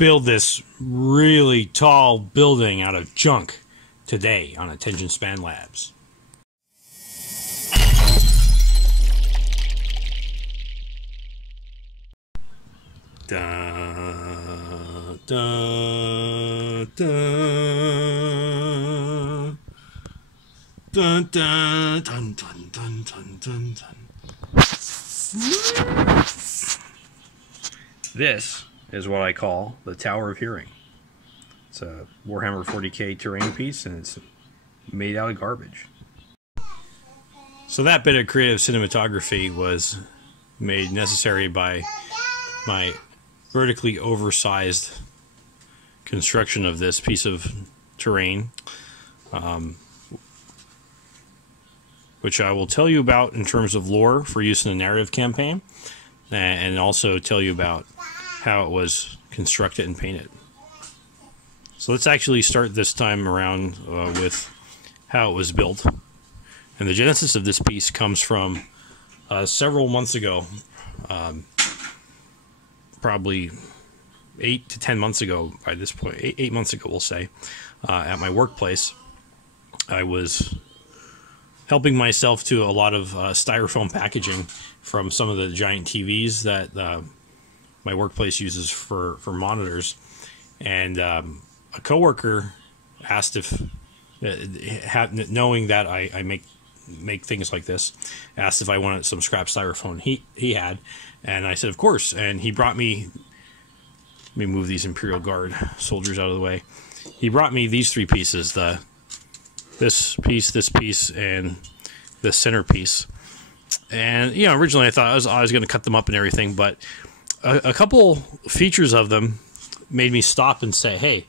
build this really tall building out of junk today on Attention Span Labs. Da, da, da. Dun, dun, dun, dun, dun, dun, dun, dun. This is what I call the Tower of Hearing. It's a Warhammer 40k terrain piece, and it's made out of garbage. So that bit of creative cinematography was made necessary by my vertically oversized construction of this piece of terrain, which I will tell you about in terms of lore for use in a narrative campaign, and also tell you about how it was constructed and painted. So let's actually start this time around with how it was built. And the genesis of this piece comes from several months ago, probably 8 to 10 months ago by this point, 8 months ago we'll say, at my workplace. I was helping myself to a lot of styrofoam packaging from some of the giant TVs that my workplace uses for monitors. And a coworker asked if, knowing that I make things like this, asked if I wanted some scrap styrofoam he had, and I said of course. And he brought me, let me move these Imperial Guard soldiers out of the way. He brought me these three pieces, this piece, and the centerpiece. And you know, originally I thought I was going to cut them up and everything, but a couple features of them made me stop and say, hey,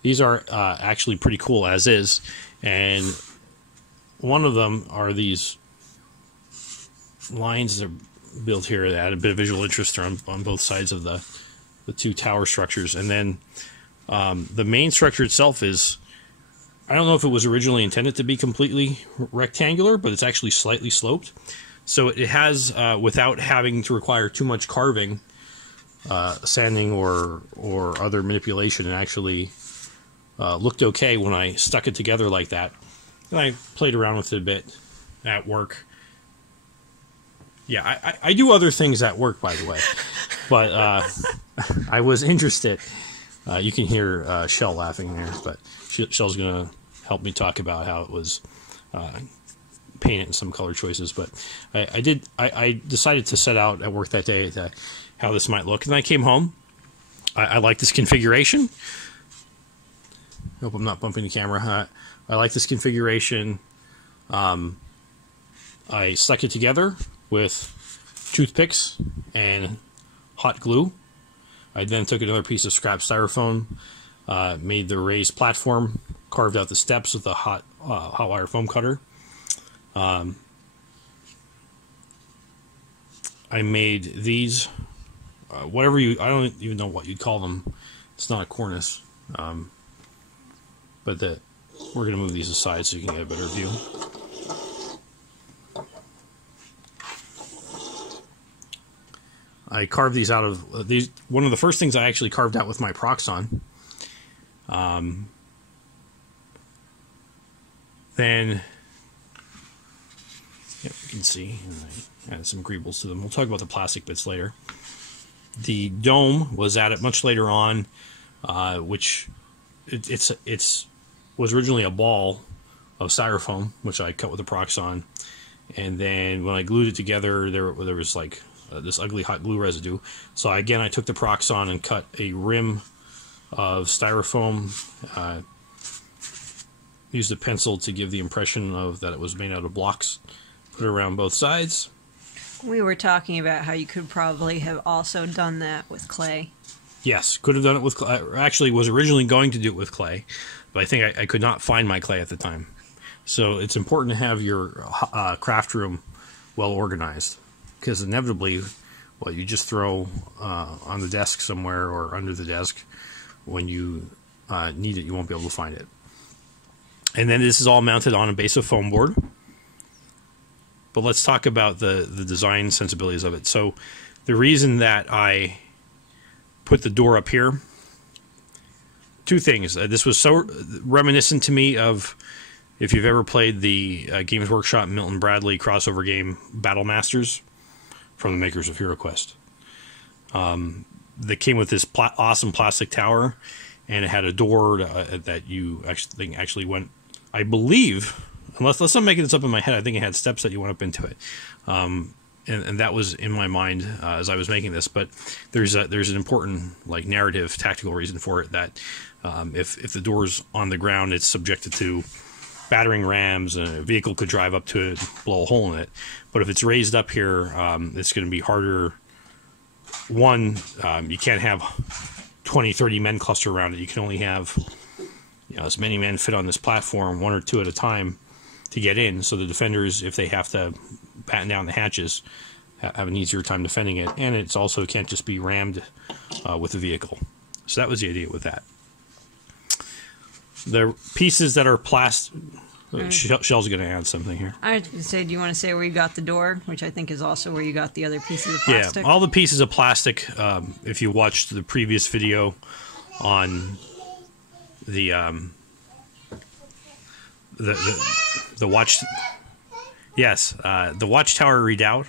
these are actually pretty cool as is. And one of them are these lines that are built here that add a bit of visual interest on both sides of the two tower structures. And then the main structure itself is, I don't know if it was originally intended to be completely rectangular, but it's actually slightly sloped. So it has, without having to require too much carving, sanding or other manipulation, it actually looked okay when I stuck it together like that. And I played around with it a bit at work. Yeah, I do other things at work, by the way. But I was interested. You can hear Shell laughing there, but Shell's going to help me talk about how it was painted and some color choices. But I decided to set out at work that day how this might look. And I came home. I like this configuration. Hope I'm not bumping the camera. I like this configuration. I stuck it together with toothpicks and hot glue. I then took another piece of scrap styrofoam, made the raised platform, carved out the steps with a hot wire foam cutter. I made these, I don't even know what you'd call them. It's not a cornice. But we're going to move these aside so you can get a better view. I carved these out of these. One of the first things I actually carved out with my Proxxon. Then, you can see, I added some greebles to them. We'll talk about the plastic bits later. The dome was added much later on, which it's was originally a ball of styrofoam, which I cut with a Proxxon, and then when I glued it together, there was like this ugly hot glue residue. So I took the Proxxon and cut a rim of styrofoam. Used a pencil to give the impression of that it was made out of blocks. Put it around both sides. We were talking about how you could probably have also done that with clay. Yes, could have done it with clay. Actually, was originally going to do it with clay, but I think I could not find my clay at the time. So it's important to have your craft room well organized, because inevitably, well, you just throw on the desk somewhere or under the desk. When you need it, you won't be able to find it. And then this is all mounted on a base of foam board. But let's talk about the design sensibilities of it. So the reason that I put the door up here two things. This was so reminiscent to me of, if you've ever played the Games Workshop Milton Bradley crossover game Battle Masters from the makers of Hero Quest. That came with this awesome plastic tower, and it had a door that you actually went, I believe, unless I'm making this up in my head, I think it had steps that you went up into it. And that was in my mind as I was making this. But there's an important like narrative, tactical reason for it, that if the door's on the ground, it's subjected to battering rams, and a vehicle could drive up to it, blow a hole in it. But if it's raised up here, it's going to be harder. One, you can't have 20, 30 men cluster around it. You can only have, as many men fit on this platform, one or two at a time, to get in. So the defenders, if they have to batten down the hatches, have an easier time defending it. And it's also can't just be rammed with the vehicle. So that was the idea with that. The pieces that are plastic. Shell's going to add something here. I was going to say, do you want to say where you got the door, which I think is also where you got the other pieces of plastic? Yeah, all the pieces of plastic. If you watched the previous video on the watch, yes, the Watchtower Redoubt,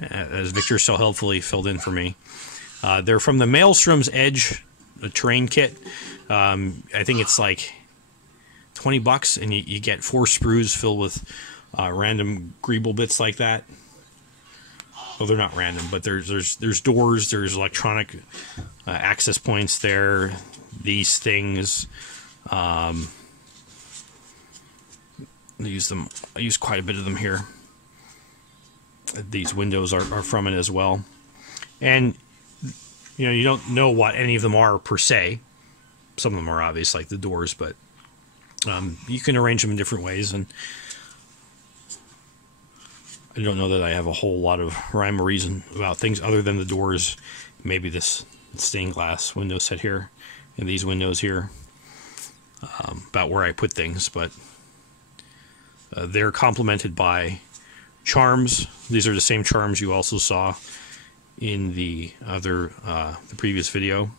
as Victor so helpfully filled in for me. They're from the Maelstrom's Edge, a terrain kit. I think it's like $20, and you get 4 sprues filled with random greeble bits like that. Well, they're not random, but there's doors, there's electronic access points there. These things, I use quite a bit of them here. These windows are from it as well, and you don't know what any of them are per se. Some of them are obvious, like the doors, but you can arrange them in different ways, and I don't know that I have a whole lot of rhyme or reason about things other than the doors. Maybe this stained glass window set here and these windows here, about where I put things, but they're complemented by charms. These are the same charms you also saw in the previous video.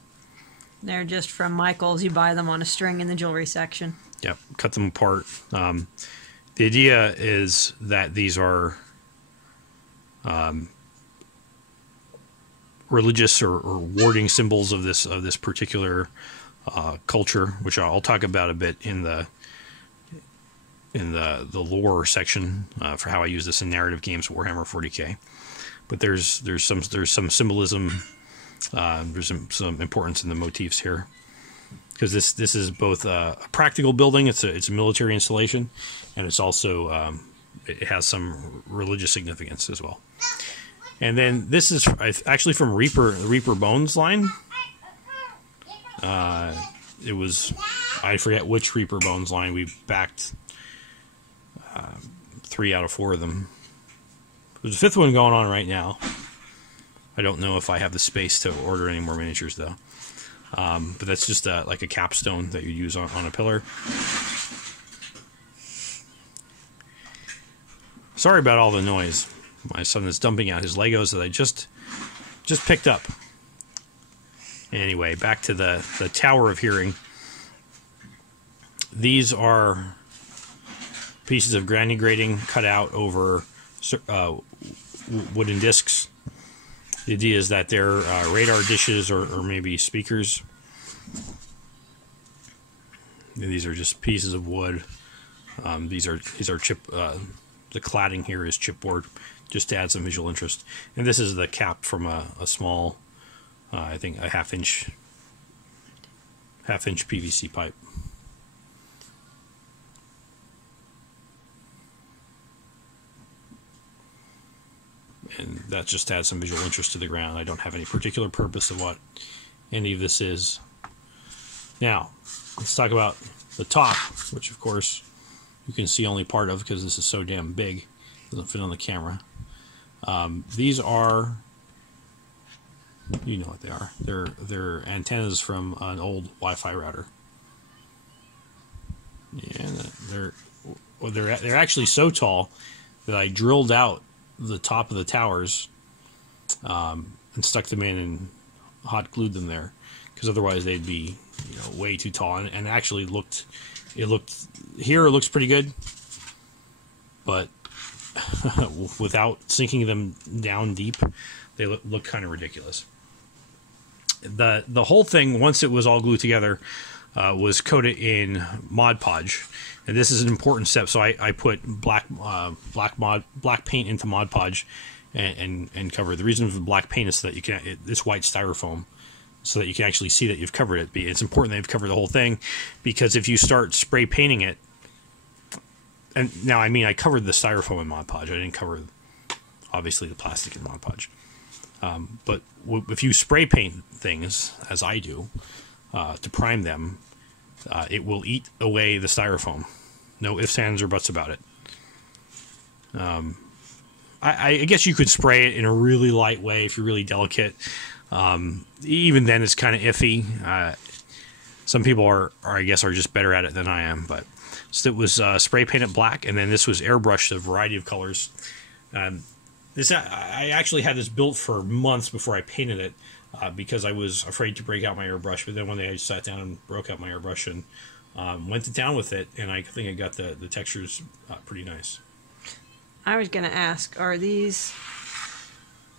They're just from Michael's. You buy them on a string in the jewelry section. Yep, cut them apart. The idea is that these are religious or warding symbols of this particular culture, which I'll talk about a bit in the lore section for how I use this in narrative games, Warhammer 40K. But there's some symbolism. There's some importance in the motifs here, because this is both a practical building. It's a military installation, and it's also it has some religious significance as well. And then this is actually from the Reaper Bones line. It was, I forget which Reaper Bones line. We backed 3 out of 4 of them. There's a 5th one going on right now. I don't know if I have the space to order any more miniatures, though. But that's just like a capstone that you use on a pillar. Sorry about all the noise. My son is dumping out his Legos that I just picked up. Anyway, back to the Tower of Hearing. These are pieces of granny grating cut out over wooden discs. The idea is that they're radar dishes or maybe speakers. And these are just pieces of wood. These are chip. The cladding here is chipboard, just to add some visual interest. And this is the cap from a small, I think a half-inch PVC pipe. And that just adds some visual interest to the ground. I don't have any particular purpose of what any of this is. Now, let's talk about the top, which of course you can see only part of because this is so damn big. It doesn't fit on the camera. These are, you know what they are. They're antennas from an old Wi-Fi router. Yeah, they're actually so tall that I drilled out the top of the towers and stuck them in hot glued them there, because otherwise they'd be, you know, way too tall. And actually it looks pretty good, but without sinking them down deep, they look kind of ridiculous. The whole thing, once it was all glued together, was coated in Mod Podge, and this is an important step. So I put black paint into Mod Podge and cover. The reason for the black paint is so that you can, it's white styrofoam, so that you can actually see that you've covered it. It's important that you've covered the whole thing, because if you start spray painting it, and now I mean I covered the styrofoam in Mod Podge, I didn't cover obviously the plastic in Mod Podge. But if you spray paint things, as I do, to prime them, it will eat away the styrofoam. No ifs, ands, or buts about it. I guess you could spray it in a really light way if you're really delicate. Even then, it's kind of iffy. Some people are I guess, are just better at it than I am. But so it was spray painted black, and then this was airbrushed a variety of colors. I actually had this built for months before I painted it, because I was afraid to break out my airbrush. But then one day I just sat down and broke out my airbrush and went to town with it, and I think I got the textures pretty nice. I was going to ask, are these...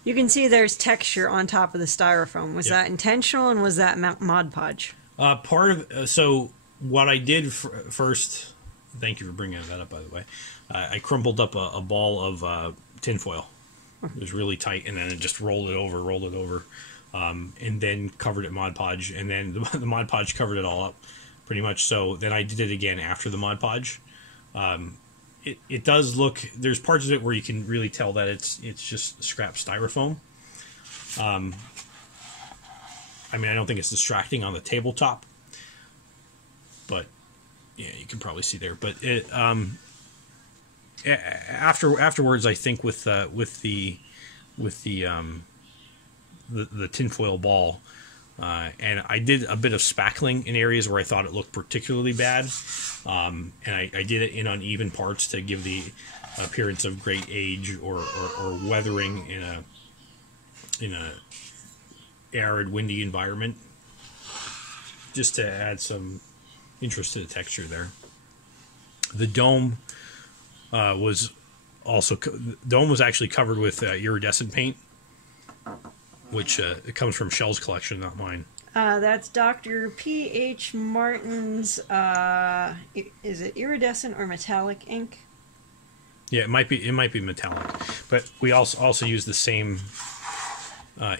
You can see there's texture on top of the styrofoam. Was that intentional, and was that Mod Podge? So what I did first... Thank you for bringing that up, by the way. I crumpled up a ball of tinfoil. It was really tight, and then it just rolled it over, and then covered it Mod Podge, and then the Mod Podge covered it all up, pretty much. So then I did it again after the Mod Podge. It does look, there's parts of it where you can really tell that it's just scrap styrofoam. I mean, I don't think it's distracting on the tabletop, but yeah, you can probably see there. But it afterwards, I think with the tinfoil ball, and I did a bit of spackling in areas where I thought it looked particularly bad, and I did it in uneven parts to give the appearance of great age or weathering in a arid, windy environment, just to add some interest to the texture there. The dome was actually covered with iridescent paint, which it comes from Shell's collection, not mine. That's Dr. P.H. Martin's, is it iridescent or metallic ink? Yeah, it might be metallic, but we also use the same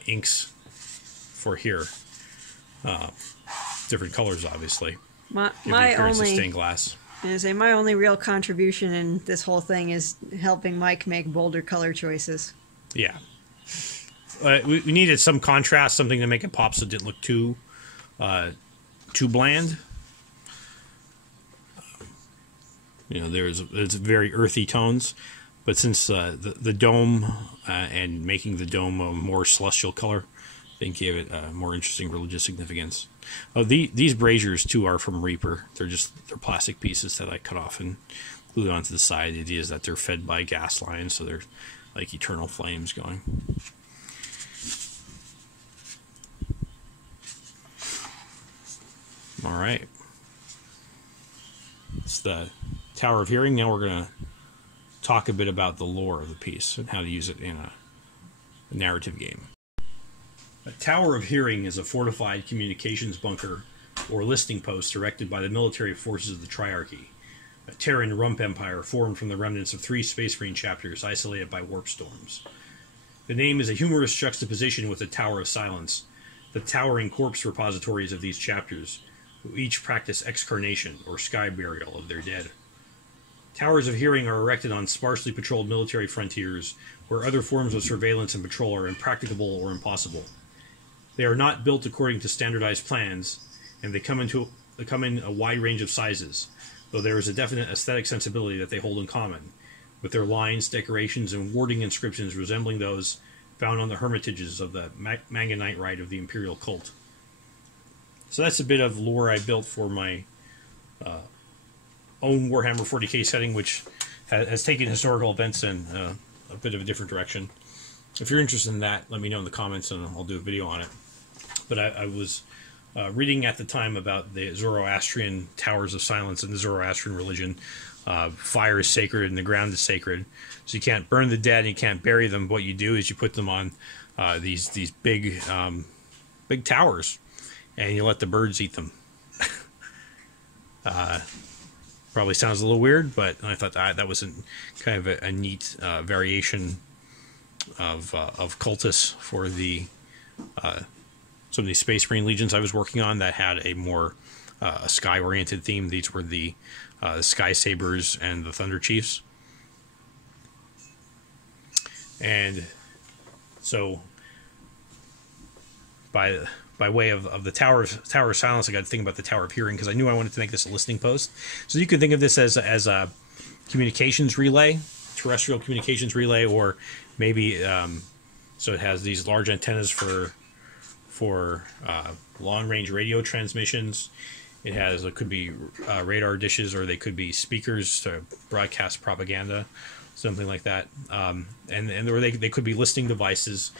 inks for here. Different colors, obviously. My only stained glass. My only real contribution in this whole thing is helping Mike make bolder color choices. Yeah. We needed some contrast, something to make it pop so it didn't look too bland. You know, there's very earthy tones, but since the dome and making the dome a more celestial color, I think gave it a more interesting religious significance. Oh, these braziers too are from Reaper. They're plastic pieces that I cut off and glued onto the side. The idea is that they're fed by gas lines, so they're like eternal flames going. All right. It's the Tower of Hearing. Now we're going to talk a bit about the lore of the piece and how to use it in a narrative game. A Tower of Hearing is a fortified communications bunker or listening post erected by the military forces of the Triarchy, a Terran rump empire formed from the remnants of 3 Space Marine chapters isolated by warp storms. The name is a humorous juxtaposition with the Tower of Silence, the towering corpse repositories of these chapters, who each practice excarnation or sky burial of their dead. Towers of Hearing are erected on sparsely patrolled military frontiers where other forms of surveillance and patrol are impracticable or impossible. They are not built according to standardized plans, and they come in a wide range of sizes, though there is a definite aesthetic sensibility that they hold in common, with their lines, decorations, and warding inscriptions resembling those found on the hermitages of the Manganite Rite of the Imperial Cult. So that's a bit of lore I built for my own Warhammer 40k setting, which has taken historical events in a bit of a different direction. If you're interested in that, let me know in the comments and I'll do a video on it. But I was reading at the time about the Zoroastrian towers of silence and the Zoroastrian religion. Fire is sacred and the ground is sacred, so you can't burn the dead and you can't bury them. What you do is you put them on these big towers, and you let the birds eat them. Probably sounds a little weird, but I thought that was kind of a neat variation of cultus for the some of these Space Marine legions I was working on that had a more sky-oriented theme. These were the Sky Sabers and the Thunder Chiefs. And so by way of the Tower of Silence, I got to think about the Tower of Hearing, because I knew I wanted to make this a listening post. So you could think of this as a communications relay, terrestrial communications relay, or maybe so it has these large antennas for long-range radio transmissions. It could be radar dishes, or they could be speakers to broadcast propaganda, something like that. Or they could be listening devices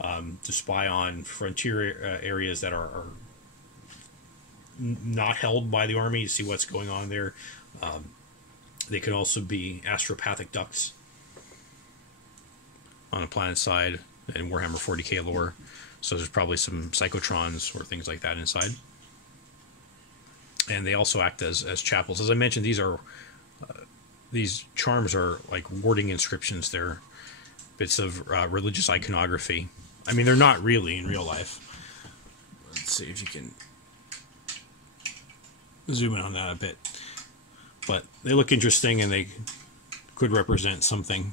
to spy on frontier areas that are not held by the army, to see what's going on there. They could also be astropathic ducts on a planet side in Warhammer 40k lore. So there's probably some psychotrons or things like that inside. And they also act as chapels. As I mentioned, these charms are like warding inscriptions. They're bits of religious iconography. I mean, they're not really in real life. Let's see if you can zoom in on that a bit. But they look interesting, and they could represent something.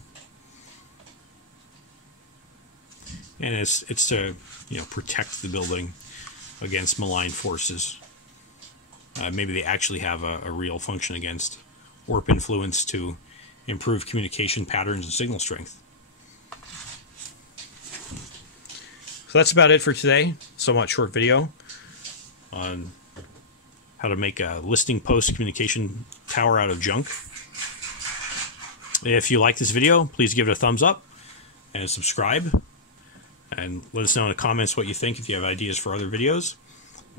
And it's to protect the building against malign forces. Maybe they actually have a real function against warp influence to improve communication patterns and signal strength. So that's about it for today. Somewhat short video on how to make a listing post communication tower out of junk. If you like this video, please give it a thumbs up and subscribe. And let us know in the comments what you think, if you have ideas for other videos.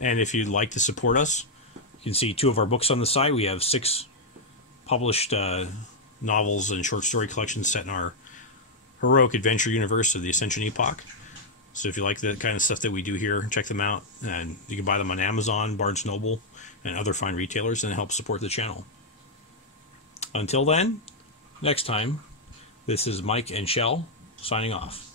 And if you'd like to support us, you can see 2 of our books on the side. We have 6 published novels and short story collections set in our heroic adventure universe of the Ascension Epoch. So if you like the kind of stuff that we do here, check them out. And you can buy them on Amazon, Barnes & Noble, and other fine retailers, and help support the channel. Until then, next time, this is Mike and Shell signing off.